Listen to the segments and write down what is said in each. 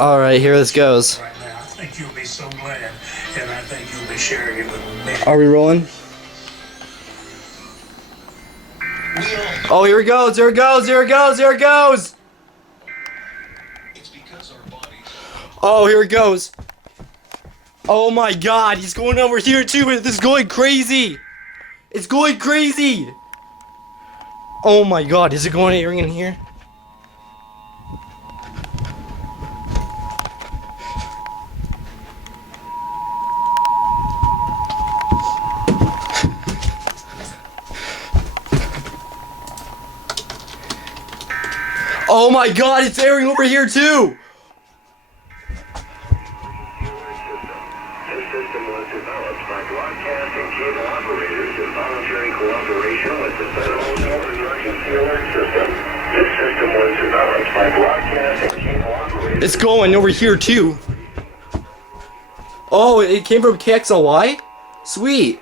All right, here this goes. Right now, I think you'll be so glad, and I think you'll be sharing it with me. Are we rolling? Oh, here it goes, here it goes, here it goes, here it goes! Oh, here it goes. Oh my god, he's going over here too, this is going crazy! It's going crazy! Oh my god, is it going in here? Oh my god, it's airing over here too! This system was developed by broadcast and cable operators in voluntary cooperation with the Federal Emergency Alert System. This system was developed by broadcast and cable operators. It's going over here too. Oh, it came from KXLY? Sweet.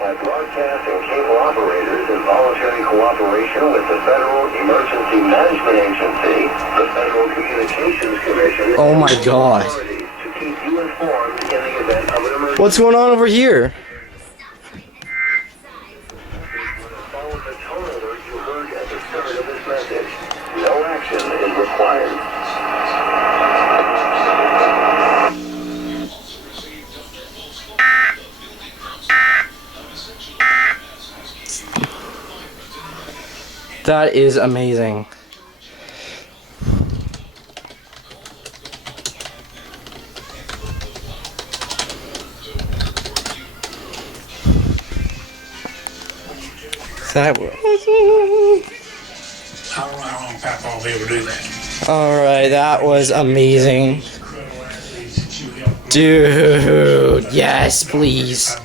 By broadcast and cable operators in voluntary cooperation with the Federal Emergency Management Agency, the Federal Communications Commission, Oh my god. to keep you informed in the event of an emergency. What's going on over here? Follow the tone alert you heard at the start of this message. No action is required. That is amazing. That was. I don't know how long Papa will be able to do that. Alright, that was amazing. Incredible athletes that you helped. Dude, yes, please.